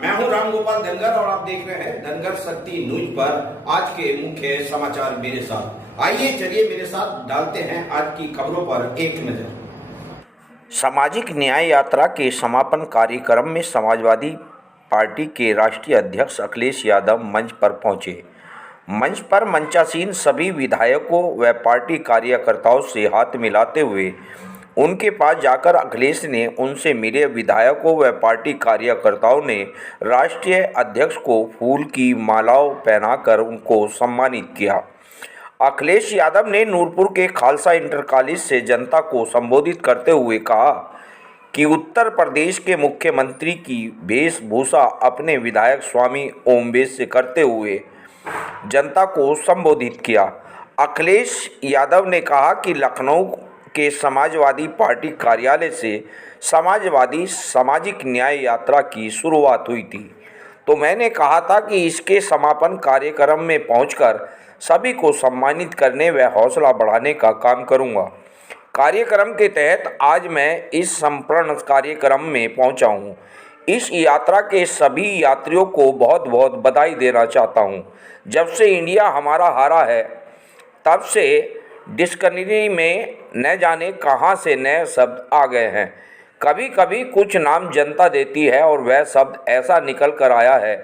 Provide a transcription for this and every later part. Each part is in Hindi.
मैं हूं रामगोपाल धनगर और आप देख रहे हैं धनगर शक्ति न्यूज पर आज के मुख्य समाचार मेरे साथ। आइए चलिए मेरे साथ डालते हैं आज की खबरों पर एक नजर। सामाजिक न्याय यात्रा के समापन कार्यक्रम में समाजवादी पार्टी के राष्ट्रीय अध्यक्ष अखिलेश यादव मंच पर पहुंचे। मंच पर मंचासीन सभी विधायकों व पार्टी कार्यकर्ताओं से हाथ मिलाते हुए उनके पास जाकर अखिलेश ने उनसे मिले। विधायकों व पार्टी कार्यकर्ताओं ने राष्ट्रीय अध्यक्ष को फूल की मालाओं पहनाकर उनको सम्मानित किया। अखिलेश यादव ने नूरपुर के खालसा इंटर कॉलेज से जनता को संबोधित करते हुए कहा कि उत्तर प्रदेश के मुख्यमंत्री की वेशभूषा अपने विधायक स्वामी ओमवेश से करते हुए जनता को संबोधित किया। अखिलेश यादव ने कहा कि लखनऊ के समाजवादी पार्टी कार्यालय से समाजवादी सामाजिक न्याय यात्रा की शुरुआत हुई थी, तो मैंने कहा था कि इसके समापन कार्यक्रम में पहुंचकर सभी को सम्मानित करने व हौसला बढ़ाने का काम करूंगा। कार्यक्रम के तहत आज मैं इस संपूर्ण कार्यक्रम में पहुंचा हूं। इस यात्रा के सभी यात्रियों को बहुत बहुत बधाई देना चाहता हूं। जब से इंडिया हमारा हारा है तब से डिक्शनरी में न जाने कहां से नए शब्द आ गए हैं। कभी कभी कुछ नाम जनता देती है और वह शब्द ऐसा निकल कर आया है,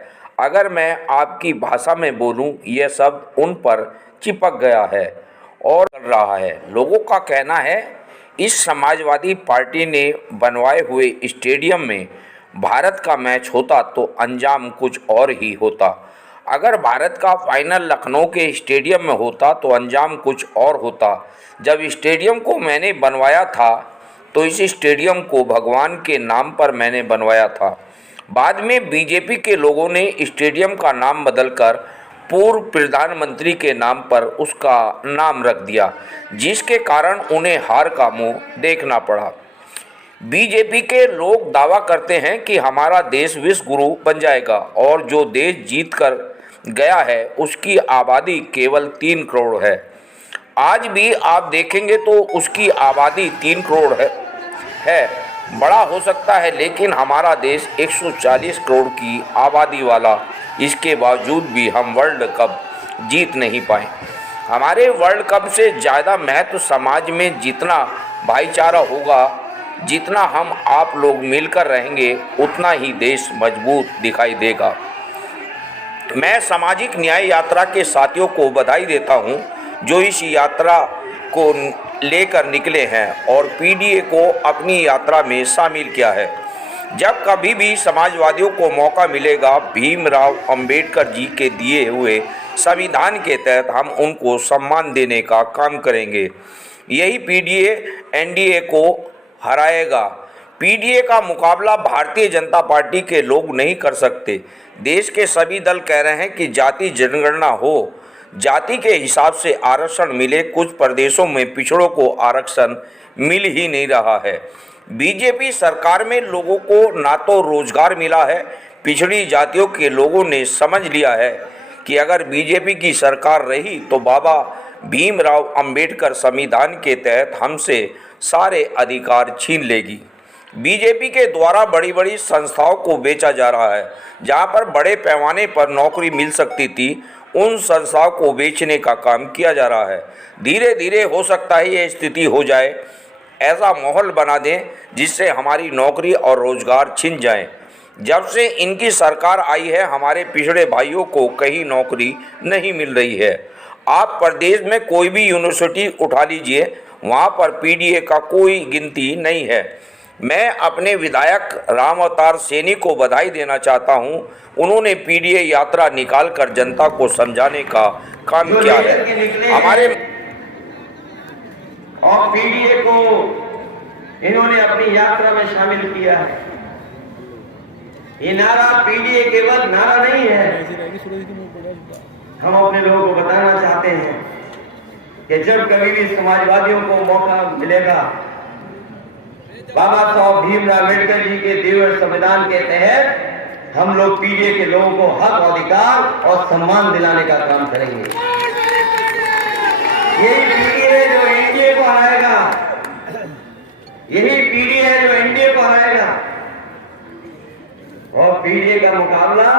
अगर मैं आपकी भाषा में बोलूं, यह शब्द उन पर चिपक गया है और कर रहा है। लोगों का कहना है इस समाजवादी पार्टी ने बनवाए हुए स्टेडियम में भारत का मैच होता तो अंजाम कुछ और ही होता। अगर भारत का फाइनल लखनऊ के स्टेडियम में होता तो अंजाम कुछ और होता। जब स्टेडियम को मैंने बनवाया था तो इस स्टेडियम को भगवान के नाम पर मैंने बनवाया था। बाद में बीजेपी के लोगों ने स्टेडियम का नाम बदलकर पूर्व प्रधानमंत्री के नाम पर उसका नाम रख दिया, जिसके कारण उन्हें हार का मुंह देखना पड़ा। बीजेपी के लोग दावा करते हैं कि हमारा देश विश्व गुरु बन जाएगा और जो देश जीत कर गया है उसकी आबादी केवल 3 करोड़ है। आज भी आप देखेंगे तो उसकी आबादी 3 करोड़ है। बड़ा हो सकता है लेकिन हमारा देश 140 करोड़ की आबादी वाला, इसके बावजूद भी हम वर्ल्ड कप जीत नहीं पाए। हमारे वर्ल्ड कप से ज़्यादा महत्व समाज में जितना भाईचारा होगा, जितना हम आप लोग मिलकर रहेंगे, उतना ही देश मजबूत दिखाई देगा। मैं सामाजिक न्याय यात्रा के साथियों को बधाई देता हूं जो इस यात्रा को लेकर निकले हैं और पीडीए को अपनी यात्रा में शामिल किया है। जब कभी भी समाजवादियों को मौका मिलेगा, भीमराव अंबेडकर जी के दिए हुए संविधान के तहत हम उनको सम्मान देने का काम करेंगे। यही पीडीए एनडीए को हराएगा। पीडीए का मुकाबला भारतीय जनता पार्टी के लोग नहीं कर सकते। देश के सभी दल कह रहे हैं कि जाति जनगणना हो, जाति के हिसाब से आरक्षण मिले। कुछ प्रदेशों में पिछड़ों को आरक्षण मिल ही नहीं रहा है। बीजेपी सरकार में लोगों को ना तो रोजगार मिला है। पिछड़ी जातियों के लोगों ने समझ लिया है कि अगर बीजेपी की सरकार रही तो बाबा भीमराव अंबेडकर संविधान के तहत हमसे सारे अधिकार छीन लेगी। बीजेपी के द्वारा बड़ी बड़ी संस्थाओं को बेचा जा रहा है। जहां पर बड़े पैमाने पर नौकरी मिल सकती थी, उन संस्थाओं को बेचने का काम किया जा रहा है। धीरे धीरे हो सकता है ये स्थिति हो जाए, ऐसा माहौल बना दें जिससे हमारी नौकरी और रोजगार छिन जाएं। जब से इनकी सरकार आई है, हमारे पिछड़े भाइयों को कहीं नौकरी नहीं मिल रही है। आप प्रदेश में कोई भी यूनिवर्सिटी उठा लीजिए, वहाँ पर पीडीए का कोई गिनती नहीं है। मैं अपने विधायक राम अवतार सैनी को बधाई देना चाहता हूं। उन्होंने पीडीए यात्रा निकालकर जनता को समझाने का काम किया है। हमारे और पीडीए को इन्होंने अपनी यात्रा में शामिल किया है। ये नारा पीडीए केवल नारा नहीं है। हम अपने लोगों को बताना चाहते हैं कि जब कभी भी समाजवादियों को मौका मिलेगा, बाबा साहब भीमराव अम्बेडकर जी के दिए हुए संविधान के तहत हम लोग पीडीए के लोगों को हक, अधिकार और सम्मान दिलाने का काम करेंगे। यही पीडीए है जो एनडीए को हराएगा। यही पीडीए है जो एनडीए को हराएगा। और पीडीए का मुकाबला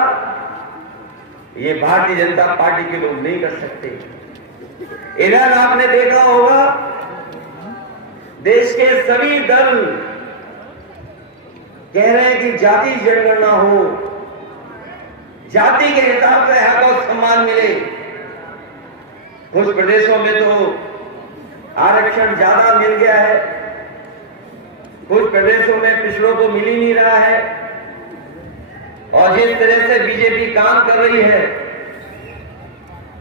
ये भारतीय जनता पार्टी के लोग नहीं कर सकते। इधर आपने देखा होगा देश के सभी दल कह रहे हैं कि जाति जनगणना हो, जाति के हिसाब से हक और सम्मान मिले। कुछ प्रदेशों में तो आरक्षण ज्यादा मिल गया है, कुछ प्रदेशों में पिछड़ों को मिल ही नहीं रहा है। और जिस तरह से बीजेपी काम कर रही है,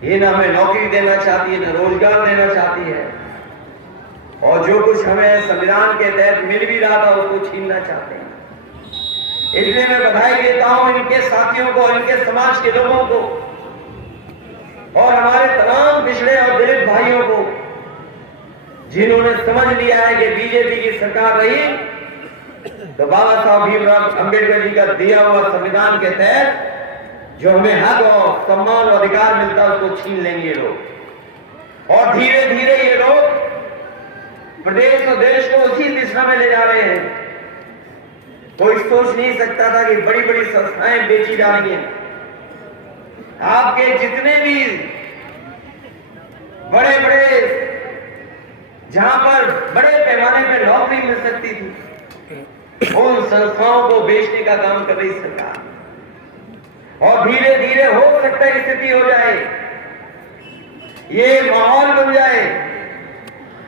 ये ना हमें नौकरी देना चाहती है, ना रोजगार देना चाहती है, और जो कुछ हमें संविधान के तहत मिल भी रहा था उसको छीनना चाहते हैं। इसलिए मैं बधाई देता हूं इनके साथियों को, इनके समाज के लोगों को और हमारे तमाम पिछड़े और दलित भाइयों को, जिन्होंने समझ लिया है कि बीजेपी की सरकार रही तो बाबा साहब भीमराव अंबेडकर जी का दिया हुआ संविधान के तहत जो हमें हक और सम्मान और अधिकार मिलता है उसको छीन लेंगे ये लोग। और धीरे धीरे ये लोग प्रदेश और देश को उसी दिशा में ले जा रहे हैं। कोई सोच नहीं सकता था कि बड़ी बड़ी संस्थाएं बेची जा रही हैं। आपके जितने भी बड़े बड़े, जहां पर बड़े पैमाने पर नौकरी मिल सकती थी, उन संस्थाओं को बेचने का काम कर रही सरकार। और धीरे धीरे हो सकता है स्थिति हो जाए, ये माहौल बन जाए,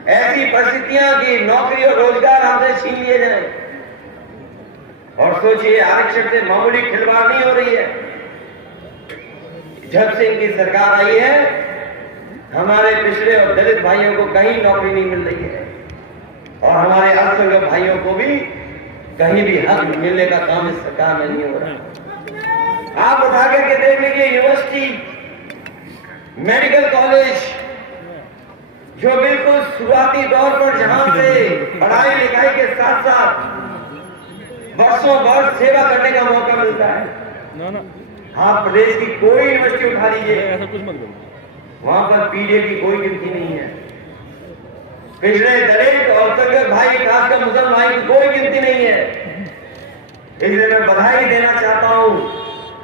ऐसी परिस्थितियां कि नौकरी और रोजगार हमसे छीन लिए जाए। और सोचिए, आरक्षण से मामूली खिलवाड़ नहीं हो रही है। जब से इनकी सरकार आई है, हमारे पिछड़े और दलित भाइयों को कहीं नौकरी नहीं मिल रही है, और हमारे अल्पसंख्यक भाइयों को भी कहीं भी हक मिलने का काम इस सरकार में नहीं हो रहा। आप उठा करके देख लीजिए, यूनिवर्सिटी, मेडिकल कॉलेज, जो बिल्कुल शुरुआती दौर पर जहां से पढ़ाई लिखाई के साथ साथ वर्षों वर्ष सेवा करने का मौका मिलता है। हाँ, प्रदेश की कोई यूनिवर्सिटी उठा लीजिए, ऐसा कुछ मत बोलो, वहां पर पीडीए की कोई गिनती नहीं है। पिछड़े दलित और संगत भाई, खासकर मुसलमान भाई की कोई गिनती नहीं है। इसलिए मैं बधाई देना चाहता हूं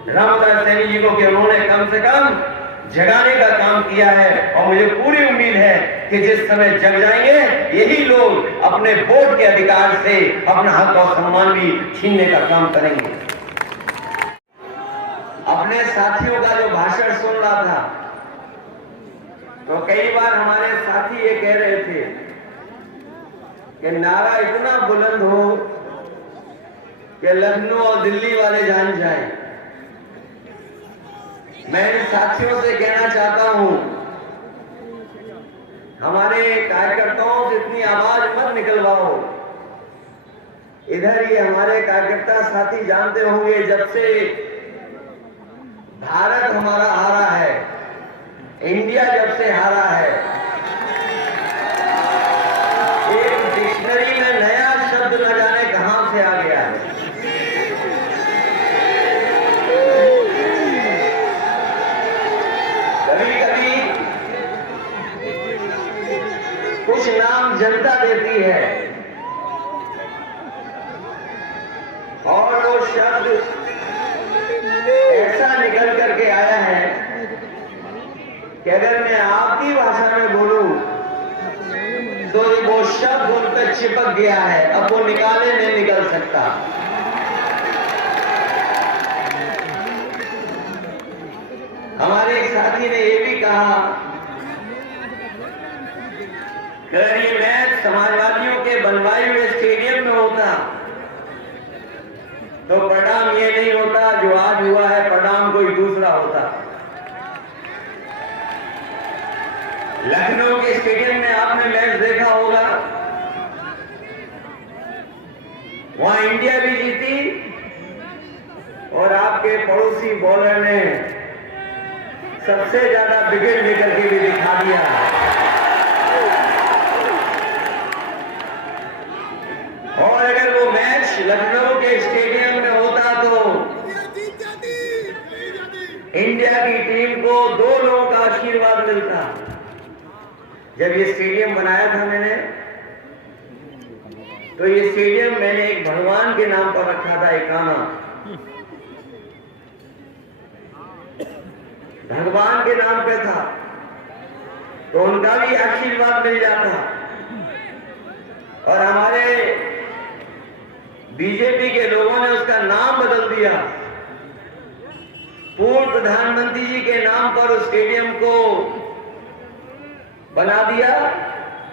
रामदास सैनी जी को कि उन्होंने कम से कम जगाने का काम किया है। और मुझे पूरी उम्मीद है कि जिस समय जग जाएंगे, यही लोग अपने वोट के अधिकार से अपना हक और सम्मान भी छीनने का काम करेंगे। अपने साथियों का जो भाषण सुन रहा था, तो कई बार हमारे साथी ये कह रहे थे कि नारा इतना बुलंद हो कि लखनऊ और दिल्ली वाले जान जाएं। मैं इन साथियों से कहना चाहता हूं, हमारे कार्यकर्ताओं से इतनी आवाज मत निकलवाओ। इधर ये हमारे कार्यकर्ता साथी जानते होंगे, जब से भारत हमारा हारा है, इंडिया जब से हारा है, एक डिक्शनरी में नया शब्द न जाने कहां से आ गया है। कभी कभी कुछ नाम जनता देती है और वो शब्द ऐसा निकल करके आया है कि अगर मैं आपकी भाषा में बोलूं तो वो शब्द उन पर चिपक गया है, अब वो निकाले नहीं निकल सकता। हमारे एक साथी ने ये भी कहा कि ये मैच समाजवादियों के बनवाए हुए स्टेडियम में होता तो परिणाम ये नहीं होता जो आज हुआ है, परिणाम कोई दूसरा होता। लखनऊ के स्टेडियम में आपने मैच देखा होगा, वहां इंडिया भी जीती और आपके पड़ोसी बॉलर ने सबसे ज्यादा विकेट लेकर के भी दिखा दिया। और अगर वो मैच लखनऊ के स्टेडियम में होता तो इंडिया की टीम को 2 लोगों का आशीर्वाद मिलता। जब ये स्टेडियम बनाया था मैंने, तो ये स्टेडियम मैंने एक भगवान के नाम पर रखा था, एक गाना, भगवान के नाम पे था तो उनका भी आशीर्वाद मिल जाता। और हमारे बीजेपी के लोगों ने उसका नाम बदल दिया। पूर्व प्रधानमंत्री जी के नाम पर उस स्टेडियम को बना दिया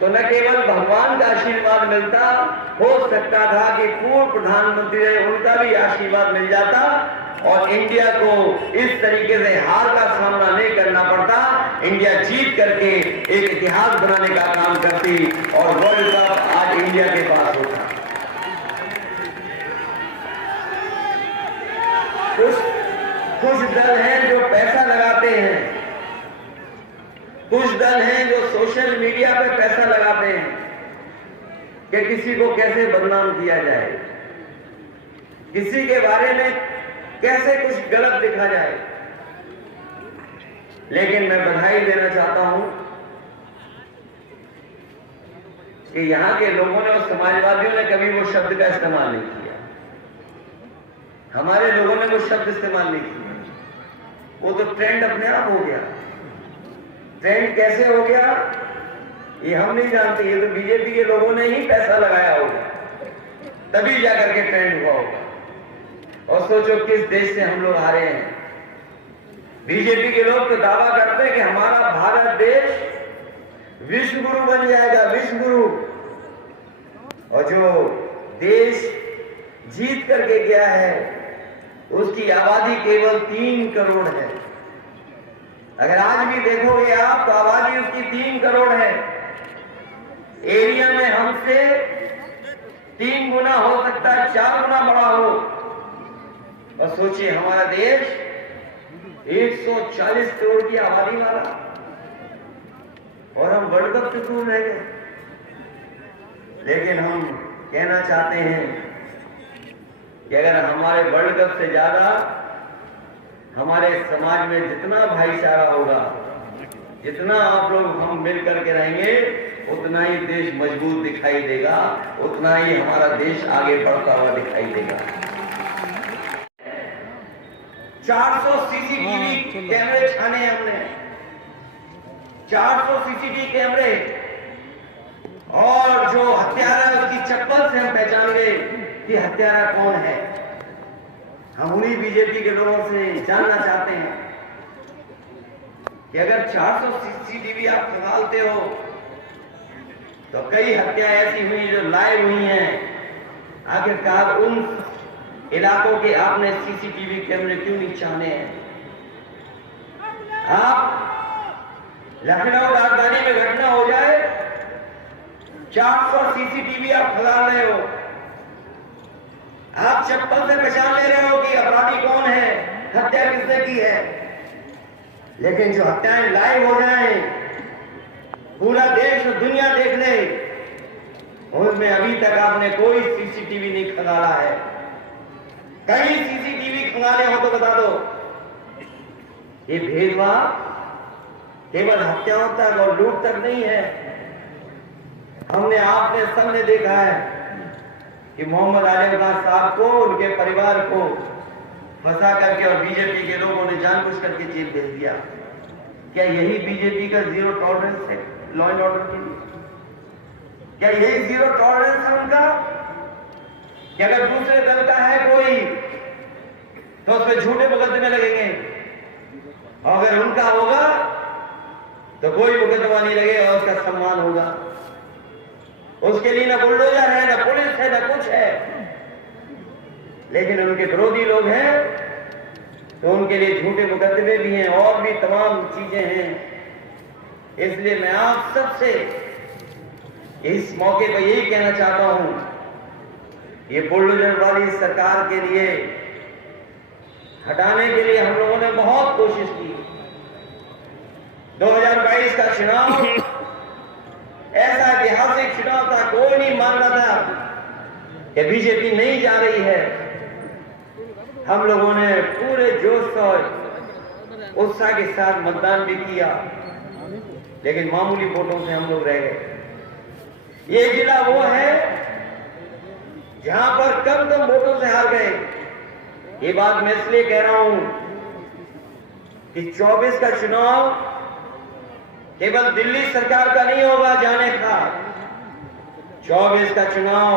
तो न केवल भगवान का आशीर्वाद मिलता, हो सकता था कि पूर्व प्रधानमंत्री रहे उनका भी आशीर्वाद मिल जाता और इंडिया को इस तरीके से हार का सामना नहीं करना पड़ता। इंडिया जीत करके एक इतिहास बनाने का काम करती और वर्ल्ड कप आज इंडिया के पास होता। कुछ दल हैं जो पैसा लगाते हैं, कुछ दल हैं जो सोशल मीडिया पे पैसा लगाते हैं कि किसी को कैसे बदनाम किया जाए, किसी के बारे में कैसे कुछ गलत लिखा जाए। लेकिन मैं बधाई देना चाहता हूं कि यहां के लोगों ने और समाजवादियों ने कभी वो शब्द का इस्तेमाल नहीं किया। हमारे लोगों ने वो शब्द इस्तेमाल नहीं किया। वो तो ट्रेंड अपने आप हो गया। ट्रेंड कैसे हो गया ये हम नहीं जानते, ये तो बीजेपी के लोगों ने ही पैसा लगाया होगा, तभी जाकर के ट्रेंड हुआ होगा। और सोचो किस देश से हम लोग आ रहे हैं। बीजेपी के लोग तो दावा करते हैं कि हमारा भारत देश विश्व गुरु बन जाएगा, विश्व गुरु। और जो देश जीत करके गया है उसकी आबादी केवल 3 करोड़ है। अगर आज भी देखोगे आप तो आबादी उसकी 3 करोड़ है। एरिया में हमसे 3 गुना हो सकता है, 4 गुना बड़ा हो। और सोचिए हमारा देश 140 करोड़ की आबादी वाला और हम वर्ल्ड कप से दूर रह गए। लेकिन हम कहना चाहते हैं कि अगर हमारे वर्ल्ड कप से ज्यादा हमारे समाज में जितना भाईचारा होगा, जितना आप लोग हम मिल करके रहेंगे, उतना ही देश मजबूत दिखाई देगा, उतना ही हमारा देश आगे बढ़ता हुआ दिखाई देगा। 400 सीसीटीवी कैमरे छाने हमने, 400 सीसीटीवी कैमरे, और जो हत्यारा है उसकी चप्पल से हम पहचान गए कि हत्यारा कौन है। हम उन्हीं बीजेपी के लोगों से जानना चाहते हैं कि अगर 400 सीसीटीवी आप खंगालते हो तो कई हत्याएं ऐसी हुई जो लाइव हुई हैं। आखिरकार उन इलाकों के आपने सीसीटीवी कैमरे क्यों नहीं छाने हैं? आप लखनऊ राजधानी में घटना हो जाए, 400 सीसीटीवी आप खंगाल रहे हो, आप चप्पल से पहचान ले रहे हो कि अपराधी कौन है, हत्या किसने की है। लेकिन जो हत्याएं लाइव हो जाए, पूरा देश और दुनिया देख ले, उसमें अभी तक आपने कोई सीसीटीवी नहीं खंगाला है। कहीं सीसीटीवी खंगाले हो तो बता दो। ये भेदभाव केवल हत्याओं तक और लूट तक नहीं है। हमने आपने सबने देखा है कि मोहम्मद आजम खान साहब को, उनके परिवार को फंसा करके और बीजेपी के लोगों ने जानबूझ करके जेल भेज दिया। क्या यही बीजेपी का जीरो टॉलरेंस है लॉ एंड ऑर्डर के लिए? क्या यही जीरो टॉलरेंस है उनका कि अगर दूसरे दल का है कोई तो उस पर झूठे मुकदमे लगेंगे, और अगर उनका होगा तो कोई मुकदमा नहीं लगेगा और उसका सम्मान होगा। उसके लिए ना बुलडोजर है, ना पुलिस है, ना कुछ है। लेकिन उनके विरोधी लोग हैं तो उनके लिए झूठे मुकदमे भी हैं और भी तमाम चीजें हैं। इसलिए मैं आप सबसे इस मौके पर यही कहना चाहता हूं, ये बुलडोजर वाली सरकार के लिए हटाने के लिए हम लोगों ने बहुत कोशिश की। 2022 का चुनाव ऐसा ऐतिहासिक चुनाव था, कोई नहीं मानता था कि बीजेपी नहीं जा रही है। हम लोगों ने पूरे जोश और उत्साह के साथ मतदान भी किया, लेकिन मामूली वोटों से हम लोग रह गए। ये जिला वो है जहां पर कम वोटों से हार गए। ये बात मैं इसलिए कह रहा हूं कि 24 का चुनाव केवल दिल्ली सरकार का नहीं होगा जाने का। 24 का चुनाव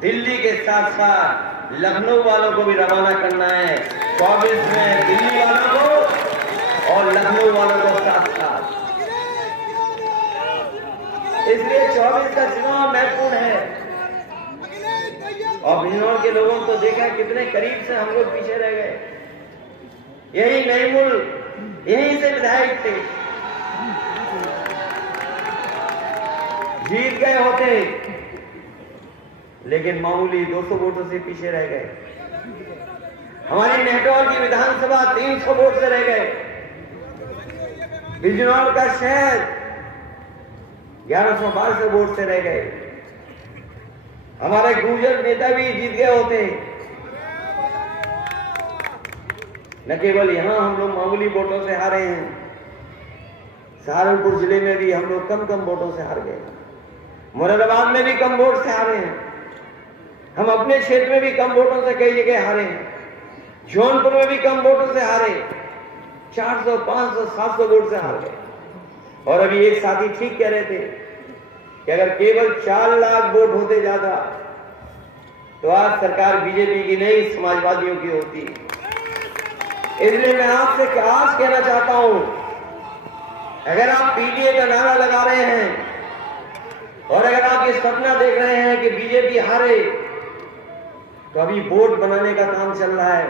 दिल्ली के साथ साथ लखनऊ वालों को भी रवाना करना है। 24 में दिल्ली वालों को और लखनऊ वालों को साथ साथ। इसलिए 24 का चुनाव महत्वपूर्ण है। और बिजनौर के लोगों को देखा कितने करीब से हम लोग पीछे रह गए। यही नईमुल यहीं से विधायक थे, जीत गए होते लेकिन मामूली 200 वोटों से पीछे रह गए। हमारी नेटौर की विधानसभा 300 वोट से रह गए। बिजनौर का शहर 1112 वोट से रह गए। हमारे गुर्जर नेता भी जीत गए होते। न केवल यहां हम लोग मामूली वोटों से हारे हैं, सहारनपुर जिले में भी हम लोग कम वोटों से हार गए। मुरादाबाद में भी कम वोट से हारे हैं। हम अपने क्षेत्र में भी कम वोटों से कई जगह हारे हैं। जौनपुर में भी कम वोटों से हारे, 400, 500, 700 वोट से हार गए। और अभी एक साथी ठीक कह रहे थे कि अगर केवल 4 लाख वोट होते ज्यादा तो आज सरकार बीजेपी की नहीं समाजवादियों की होती। इसलिए मैं आपसे आज कहना चाहता हूं, अगर आप पीडीए का नारा लगा रहे हैं और अगर आप ये सपना देख रहे हैं कि बीजेपी हारे, तो अभी वोट बनाने का काम चल रहा है।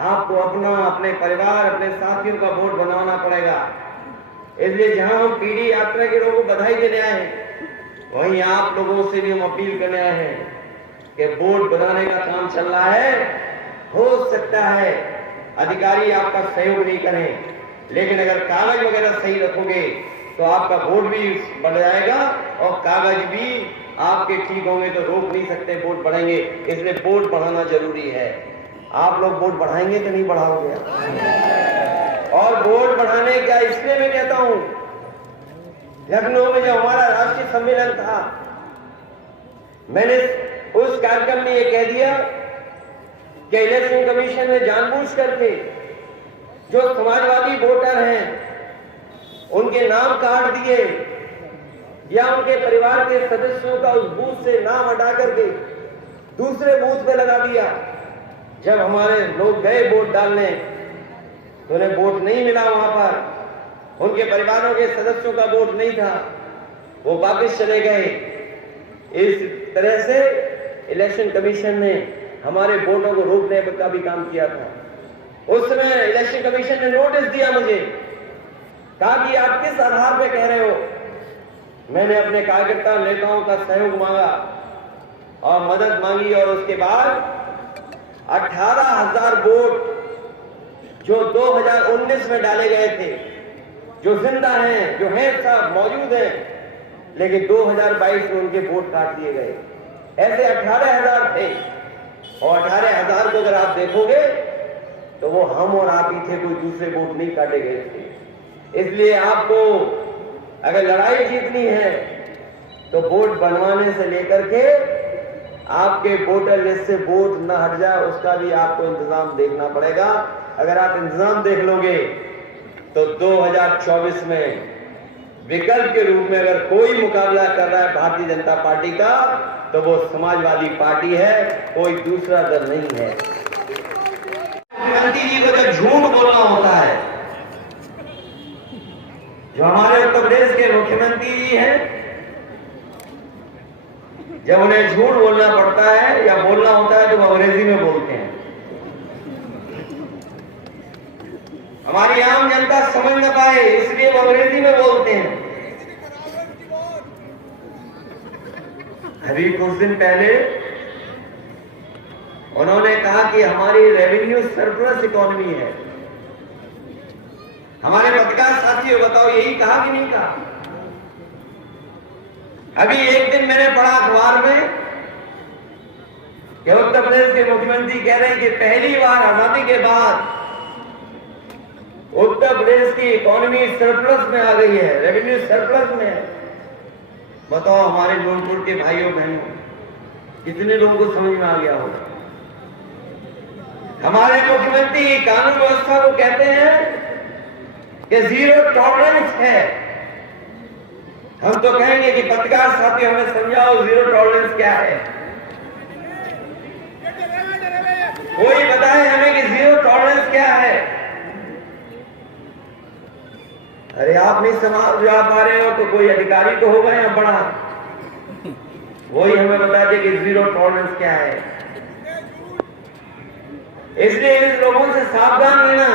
आपको अपना, अपने परिवार, अपने साथियों का वोट बनाना पड़ेगा। इसलिए जहां हम पीडी यात्रा के लोगों को बधाई देने आए हैं, वहीं आप लोगों से भी हम अपील करने आए हैं कि वोट बनाने का काम चल रहा है। हो सकता है अधिकारी आपका सहयोग नहीं करें, लेकिन अगर कागज वगैरह सही रखोगे तो आपका वोट भी बढ़ जाएगा और कागज भी आपके ठीक होंगे तो रोक नहीं सकते, वोट बढ़ेंगे। इसलिए वोट बढ़ाना जरूरी है। आप लोग वोट बढ़ाएंगे कि नहीं बढ़ाओगे? और वोट बढ़ाने का इसलिए मैं कहता हूं, लखनऊ में जो हमारा राष्ट्रीय सम्मेलन था, मैंने उस कार्यक्रम में यह कह दिया कि इलेक्शन कमीशन ने जानबूझ करके जो समाजवादी वोटर हैं उनके नाम काट दिए या उनके परिवार के सदस्यों का उस बूथ से नाम हटा करके दूसरे बूथ पे लगा दिया। जब हमारे लोग गए वोट डालने तो उन्हें वोट नहीं मिला, वहां पर उनके परिवारों के सदस्यों का वोट नहीं था, वो वापस चले गए। इस तरह से इलेक्शन कमीशन ने हमारे वोटों को रोकने का भी काम किया था। उस समय इलेक्शन कमीशन ने नोटिस दिया मुझे, कहा कि आप किस आधार पे कह रहे हो। मैंने अपने कार्यकर्ता नेताओं का सहयोग मांगा और मदद मांगी और उसके बाद 18,000 वोट जो 2019 में डाले गए थे, जो जिंदा हैं, जो हैं, सब मौजूद हैं, लेकिन 2022 में उनके वोट काट दिए गए। ऐसे 18,000 थे और 18,000 को अगर आप देखोगे तो वो हम और आप ही थे, कोई दूसरे वोट नहीं काटे गए थे। इसलिए आपको अगर लड़ाई जीतनी है तो वोट बनवाने से लेकर के आपके वोटर लिस्ट से वोट न हट जाए उसका भी आपको इंतजाम देखना पड़ेगा। अगर आप इंतजाम देख लोगे तो 2024 में विकल्प के रूप में अगर कोई मुकाबला कर रहा है भारतीय जनता पार्टी का तो वो समाजवादी पार्टी है, कोई दूसरा दल नहीं है। मुख्यमंत्री जी को जब झूठ बोलना होता है, जो हमारे उत्तर प्रदेश के मुख्यमंत्री जी हैं, जब उन्हें झूठ बोलना पड़ता है या बोलना होता है तो वो अंग्रेजी में बोलते हैं। हमारी आम जनता समझ न पाए इसलिए वो अंग्रेजी में बोलते हैं। अभी कुछ दिन पहले उन्होंने कहा कि हमारी रेवेन्यू सरप्लस इकोनॉमी है। हमारे पत्रकार साथियों बताओ, यही कहा कि नहीं कहा? अभी एक दिन मैंने पढ़ा अखबार में कि उत्तर प्रदेश के मुख्यमंत्री कह रहे हैं कि पहली बार आजादी के बाद उत्तर प्रदेश की इकोनॉमी सरप्लस में आ गई है, रेवेन्यू सरप्लस में है। बताओ हमारे जौनपुर के भाइयों बहनों, कितने लोगों को समझ में आ गया होगा? हमारे मुख्यमंत्री कानून व्यवस्था को कहते हैं कि जीरो टॉलरेंस है। हम तो कहेंगे कि पत्रकार साथी हमें समझाओ जीरो टॉलरेंस क्या है। कोई बताए हमें कि जीरो टॉलरेंस क्या है। अरे आप नहीं समझ पा रहे हो तो कोई अधिकारी तो होगा या बड़ा, वही हमें बता दे कि जीरो टॉलरेंस क्या है। इसलिए इन लोगों से सावधान रहना।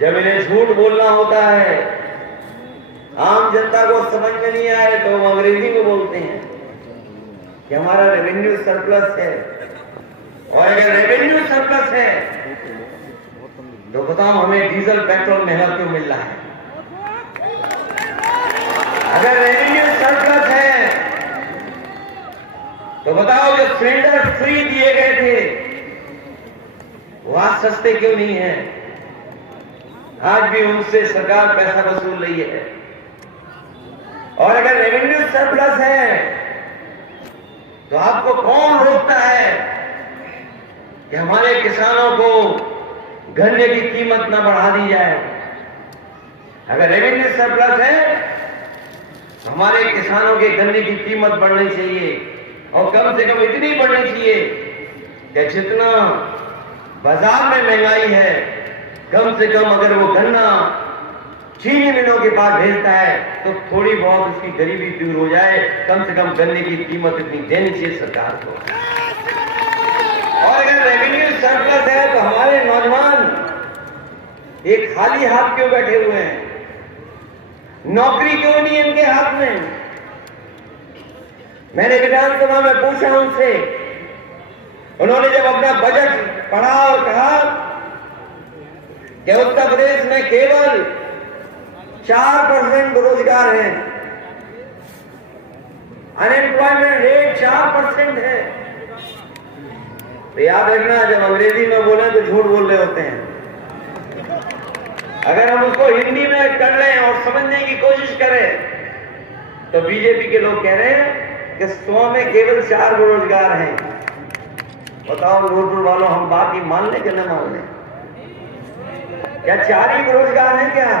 जब इन्हें झूठ बोलना होता है, आम जनता को समझ में नहीं आए तो वो अंग्रेजी में बोलते हैं कि हमारा रेवेन्यू सरप्लस है। और अगर रेवेन्यू सरप्लस है तो बताओ हमें डीजल पेट्रोल महंगा क्यों मिल रहा है। अगर रेवेन्यू सरप्लस है तो बताओ जो सिलेंडर फ्री दिए गए थे वो आज सस्ते क्यों नहीं है। आज भी उनसे सरकार पैसा वसूल रही है। और अगर रेवेन्यू सरप्लस है तो आपको कौन रोकता है कि हमारे किसानों को गन्ने की कीमत न बढ़ा दी जाए। अगर रेवेन्यू सरप्लस है तो हमारे किसानों के गन्ने की कीमत बढ़नी चाहिए और कम से कम इतनी बढ़नी चाहिए कि जितना बाजार में महंगाई है कम से कम अगर वो गन्ना चीनी मिलों के पास भेजता है तो थोड़ी बहुत उसकी गरीबी दूर हो जाए। कम से कम गन्ने की कीमत इतनी देनी चाहिए सरकार को। और अगर रेवेन्यू सरप्लस है तो हमारे नौजवान एक खाली हाथ क्यों बैठे हुए हैं। नौकरी क्यों नहीं इनके हाथ में। मैंने विधानसभा में पूछा उनसे, उन्होंने जब अपना बजट पढ़ा और कहा कि उत्तर प्रदेश में केवल 4% बेरोजगार हैं, अनएम्प्लॉयमेंट रेट 4% है। तो याद रखना जब अंग्रेजी में बोले तो झूठ बोल रहे होते हैं। अगर हम उसको हिंदी में कर लें और समझने की कोशिश करें तो बीजेपी के लोग कह रहे हैं कि 100 में केवल 4 बेरोजगार हैं। बताओ नूरपुर वालों, हम बात ही मान लें कि न मान लें? क्या 4 ही बेरोजगार हैं क्या?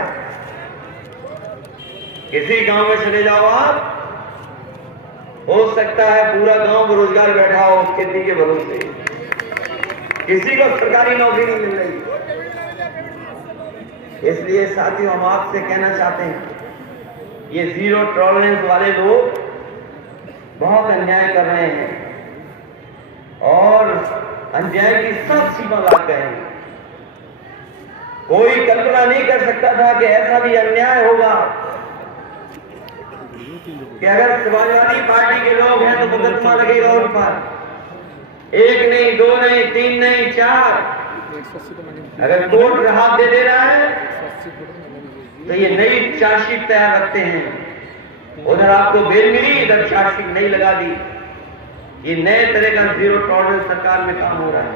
किसी गांव में चले जाओ आप, हो सकता है पूरा गांव बेरोजगार बैठा हो खेती के भरोसे, किसी को सरकारी नौकरी नहीं मिल रही। इसलिए साथियों हम आपसे कहना चाहते हैं ये जीरो टॉलरेंस वाले लोग बहुत अन्याय कर रहे हैं और अन्याय की सब सीमा लाग गए हैं। कोई कल्पना नहीं कर सकता था कि ऐसा भी अन्याय होगा कि अगर समाजवादी पार्टी के लोग हैं तो मुकदमा लगेगा उन पर। 1 नहीं, 2 नहीं, 3 नहीं, 4। अगर कोर्ट राहत दे रहा है तो ये नई चार्जशीट तैयार रखते हैं। उधर आपको बेल मिली, इधर चार्जशीट नहीं लगा दी। ये नए तरह का जीरो टॉलरेंस सरकार में काम हो रहा है।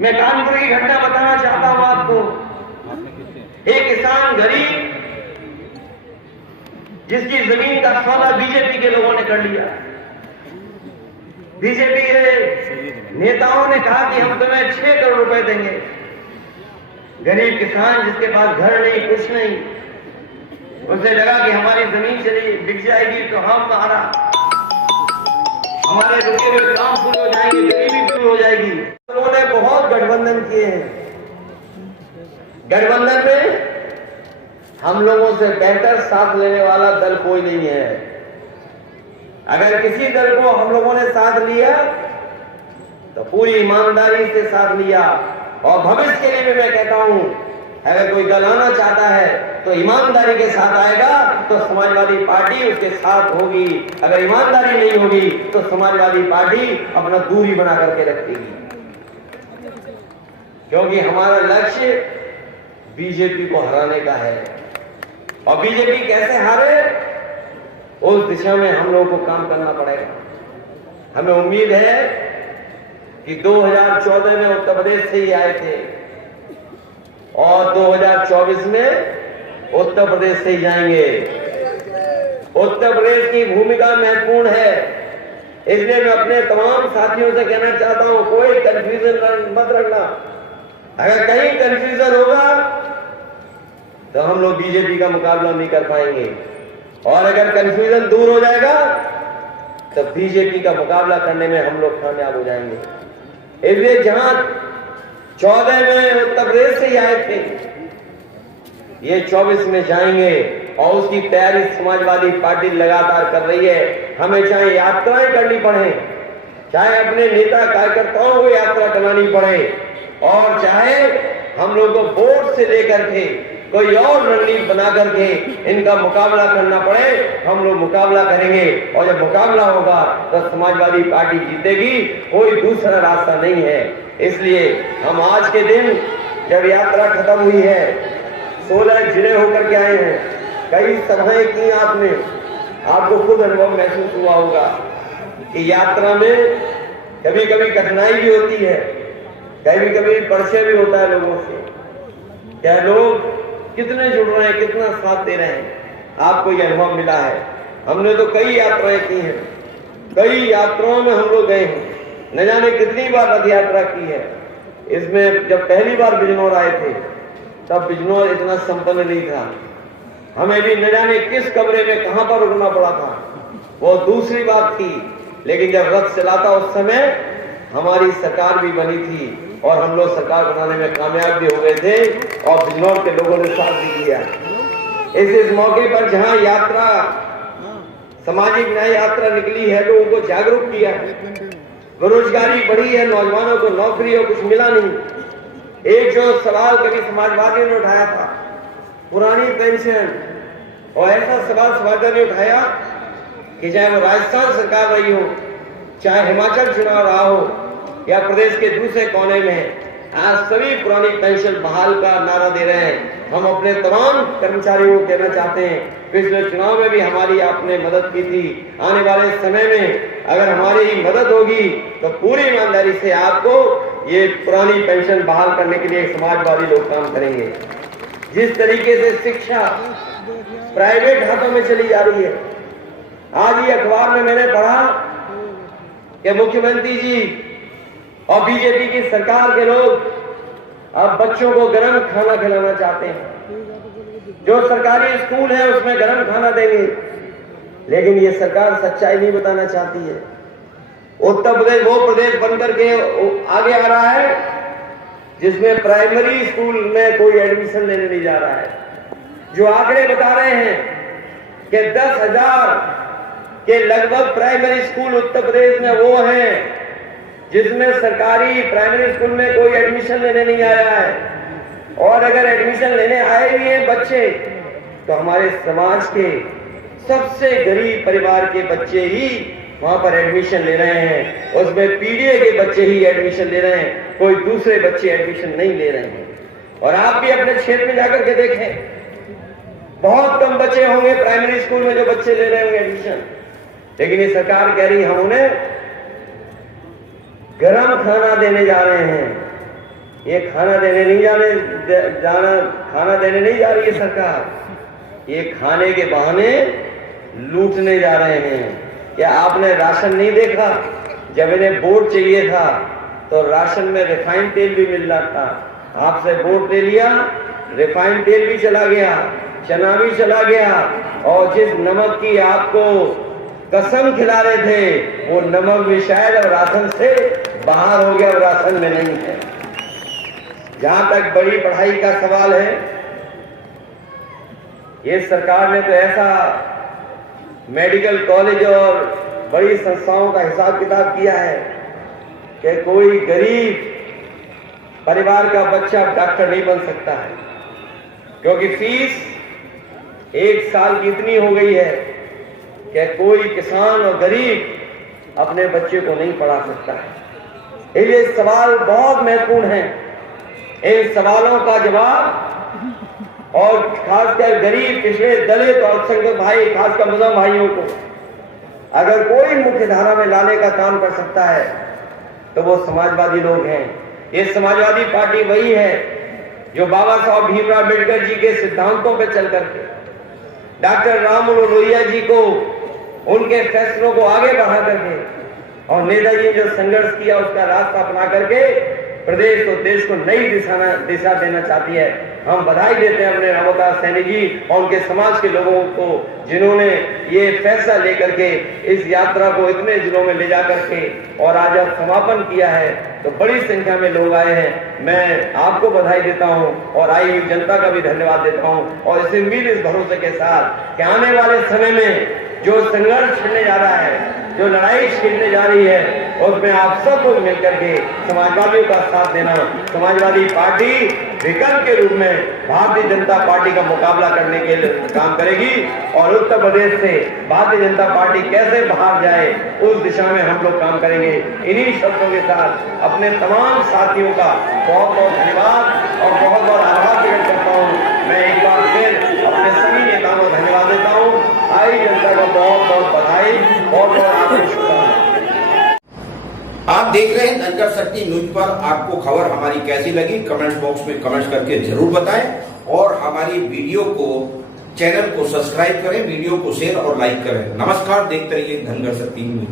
मैं कानपुर की घटना बताना चाहता हूं आपको। एक किसान गरीब जिसकी जमीन का सौदा बीजेपी के लोगों ने कर लिया। बीजेपी के नेताओं ने कहा कि हम तुम्हें 6 करोड़ रुपए देंगे। गरीब किसान जिसके पास घर नहीं, कुछ नहीं, उसे लगा कि हमारी जमीन चली बिक जाएगी तो हमारे रुके हुए काम पूरे हो जाएंगे, गरीबी दूर हो जाएगी। उन्होंने बहुत गठबंधन किए हैं। गठबंधन में हम लोगों से बेहतर साथ लेने वाला दल कोई नहीं है। अगर किसी दल को हम लोगों ने साथ लिया तो पूरी ईमानदारी से साथ लिया। और भविष्य के लिए भी मैं कहता हूं अगर कोई दल आना चाहता है तो ईमानदारी के साथ आएगा तो समाजवादी पार्टी उसके साथ होगी। अगर ईमानदारी नहीं होगी तो समाजवादी पार्टी अपना दूरी बना करके रखेगी। क्योंकि हमारा लक्ष्य बीजेपी को हराने का है। और बीजेपी कैसे हारे उस दिशा में हम लोगों को काम करना पड़ेगा। हमें उम्मीद है कि 2014 में उत्तर प्रदेश से ही आए थे और 2024 में उत्तर प्रदेश से ही जाएंगे। उत्तर प्रदेश की भूमिका महत्वपूर्ण है इसलिए मैं अपने तमाम साथियों से कहना चाहता हूं, कोई कंफ्यूजन मत रखना। अगर कहीं कंफ्यूजन होगा तो हम लोग बीजेपी का मुकाबला नहीं कर पाएंगे, और अगर कंफ्यूजन दूर हो जाएगा तो बीजेपी का मुकाबला करने में हम लोग कामयाब हो जाएंगे। इसलिए जहां 14 में उत्तर प्रदेश से ही आए थे, ये 24 में जाएंगे, और उसकी तैयारी समाजवादी पार्टी लगातार कर रही है। हमें चाहे यात्राएं करनी पड़े, चाहे अपने नेता कार्यकर्ताओं को यात्रा करानी पड़े, और चाहे हम लोग को वोट से लेकर के कोई और रणनीति बना करके इनका मुकाबला करना पड़े, हम लोग मुकाबला करेंगे। और जब मुकाबला होगा तो समाजवादी पार्टी जीतेगी, कोई दूसरा रास्ता नहीं है। इसलिए हम आज के दिन जब यात्रा खत्म हुई है, 16 जिले होकर के आए हैं, कई सभाएं की आपने, आपको खुद अनुभव महसूस हुआ होगा कि यात्रा में कभी कभी कठिनाई भी होती है, कभी कभी परिचय भी होता है लोगों से, क्या लोग कितने जुड़ रहे हैं, कितना साथ दे रहे हैं, आपको यह अनुभव मिला है। हमने तो कई यात्राएं की हैं, कई यात्राओं में हम लोग गए हैं, न जाने कितनी बार रथ यात्रा की है। इसमें जब पहली बार बिजनौर आए थे तब बिजनौर इतना संपन्न नहीं था, हमें भी न जाने किस कमरे में कहां पर रुकना पड़ा था, वो दूसरी बात थी। लेकिन जब रथ चला था उस समय हमारी सरकार भी बनी थी और हम लोग सरकार बनाने में कामयाब भी हो गए थे, और बिजनौर के लोगों ने साथ भी दिया। इस मौके पर जहां यात्रा, सामाजिक न्याय यात्रा निकली है, लोगों को जागरूक किया, बेरोजगारी बढ़ी है, नौजवानों को नौकरी और कुछ मिला नहीं। एक जो सवाल कभी समाजवादियों ने उठाया था, पुरानी पेंशन, और ऐसा सवाल समाजवादियों ने उठाया कि चाहे वो राजस्थान सरकार रही हो, चाहे हिमाचल चुनाव रहा हो, या प्रदेश के दूसरे कोने में, आज सभी पुरानी पेंशन बहाल का नारा दे रहे हैं। हम अपने तमाम कर्मचारियों को कहना चाहते हैं, पिछले चुनाव में भी हमारी आपने मदद की थी, आने वाले समय में अगर हमारी मदद होगी तो पूरी ईमानदारी से आपको ये पुरानी पेंशन बहाल करने के लिए समाजवादी लोग काम करेंगे। जिस तरीके से शिक्षा प्राइवेट हाथों में चली जा रही है, आज ही अखबार में मैंने पढ़ा कि मुख्यमंत्री जी और बीजेपी की सरकार के लोग अब बच्चों को गर्म खाना खिलाना चाहते हैं। जो सरकारी स्कूल है उसमें गर्म खाना देंगे, लेकिन ये सरकार सच्चाई नहीं बताना चाहती है। उत्तर प्रदेश वो प्रदेश बनकर के आगे आ रहा है जिसमें प्राइमरी स्कूल में कोई एडमिशन लेने नहीं जा रहा है। जो आंकड़े बता रहे हैं कि 10,000 के लगभग प्राइमरी स्कूल उत्तर प्रदेश में वो हैं जिसमें सरकारी प्राइमरी स्कूल में कोई एडमिशन लेने नहीं आया है, और अगर एडमिशन लेने आए भी हैं बच्चे तो हमारे समाज के सबसे गरीब परिवार के बच्चे ही वहां पर एडमिशन ले रहे हैं। उसमें पीडीए के बच्चे ही एडमिशन ले रहे हैं, कोई दूसरे बच्चे एडमिशन नहीं ले रहे हैं। और आप भी अपने क्षेत्र में जाकर के देखें, बहुत कम बच्चे होंगे प्राइमरी स्कूल में जो बच्चे ले रहे होंगे एडमिशन, लेकिन ये सरकार कह रही है हम उन्हें गरम खाना देने जा रहे हैं। ये खाना देने नहीं खाना देने नहीं जा रही है सरकार, ये खाने के बहाने लूटने जा रहे हैं। क्या आपने राशन नहीं देखा? जब इन्हें वोट चाहिए था तो राशन में रिफाइंड तेल भी मिल रहा था, आपसे वोट ले लिया, रिफाइंड तेल भी चला गया, चना भी चला गया, और जिस नमक की आपको कसम खिला रहे थे वो नमक भी शायद अब राशन से बाहर हो गया, राशन में नहीं है। जहां तक बड़ी पढ़ाई का सवाल है, ये सरकार ने तो ऐसा मेडिकल कॉलेज और बड़ी संस्थाओं का हिसाब किताब किया है कि कोई गरीब परिवार का बच्चा डॉक्टर नहीं बन सकता है, क्योंकि फीस एक साल की इतनी हो गई है कि कोई किसान और गरीब अपने बच्चे को नहीं पढ़ा सकता है। ये सवाल बहुत महत्वपूर्ण है। इन सवालों का जवाब, और खासकर गरीब, पिछड़े, दलित और अल्पसंख्यक भाई, खासकर मुस्लिम भाइयों को अगर कोई मुख्य धारा में लाने का काम कर सकता है तो वो समाजवादी लोग हैं। ये समाजवादी पार्टी वही है जो बाबा साहब भीमराव अम्बेडकर जी के सिद्धांतों पर चल करके, डॉक्टर राम मनोहर लोहिया जी को, उनके फैसलों को आगे बढ़ा करके और नेताजी ने जो संघर्ष किया उसका रास्ता अपना करके प्रदेश और देश को नई दिशा देना चाहती है। हम बधाई देते हैं अपने अवतार सैनी जी और उनके समाज के लोगों को, जिन्होंने ये फैसला लेकर के इस यात्रा को इतने जिलों में ले जा करके और आज अब समापन किया है। तो बड़ी संख्या में लोग आए हैं। मैं आपको बधाई देता हूं और आई हुई जनता का भी धन्यवाद देता हूं और इस उम्मीद, इस भरोसे के साथ कि आने वाले समय में जो संघर्ष छिड़ने जा रहा है, जो लड़ाई छिड़ने जा रही है, उसमें आप सब लोग मिलकर के समाजवादियों का साथ देना। समाजवादी पार्टी विकल्प के रूप में भारतीय जनता पार्टी का मुकाबला करने के लिए काम करेगी और उत्तर प्रदेश से भारतीय जनता पार्टी कैसे बाहर जाए उस दिशा में हम लोग काम करेंगे। इन्हीं शब्दों के साथ अपने तमाम साथियों का बहुत बहुत धन्यवाद और बहुत बहुत आभार व्यक्त करता हूँ। मैं एक बार फिर अपने सभी नेताओं को धन्यवाद देता हूँ। आई जनता को बहुत बहुत बधाई, बहुत बहुत आपको शुभकामनाएं। आप देख रहे हैं धनगर शक्ति न्यूज पर। आपको खबर हमारी कैसी लगी कमेंट बॉक्स में कमेंट करके जरूर बताएं और हमारी वीडियो को, चैनल को सब्सक्राइब करें, वीडियो को शेयर और लाइक करें। नमस्कार, देखते रहिए धनगर शक्ति न्यूज।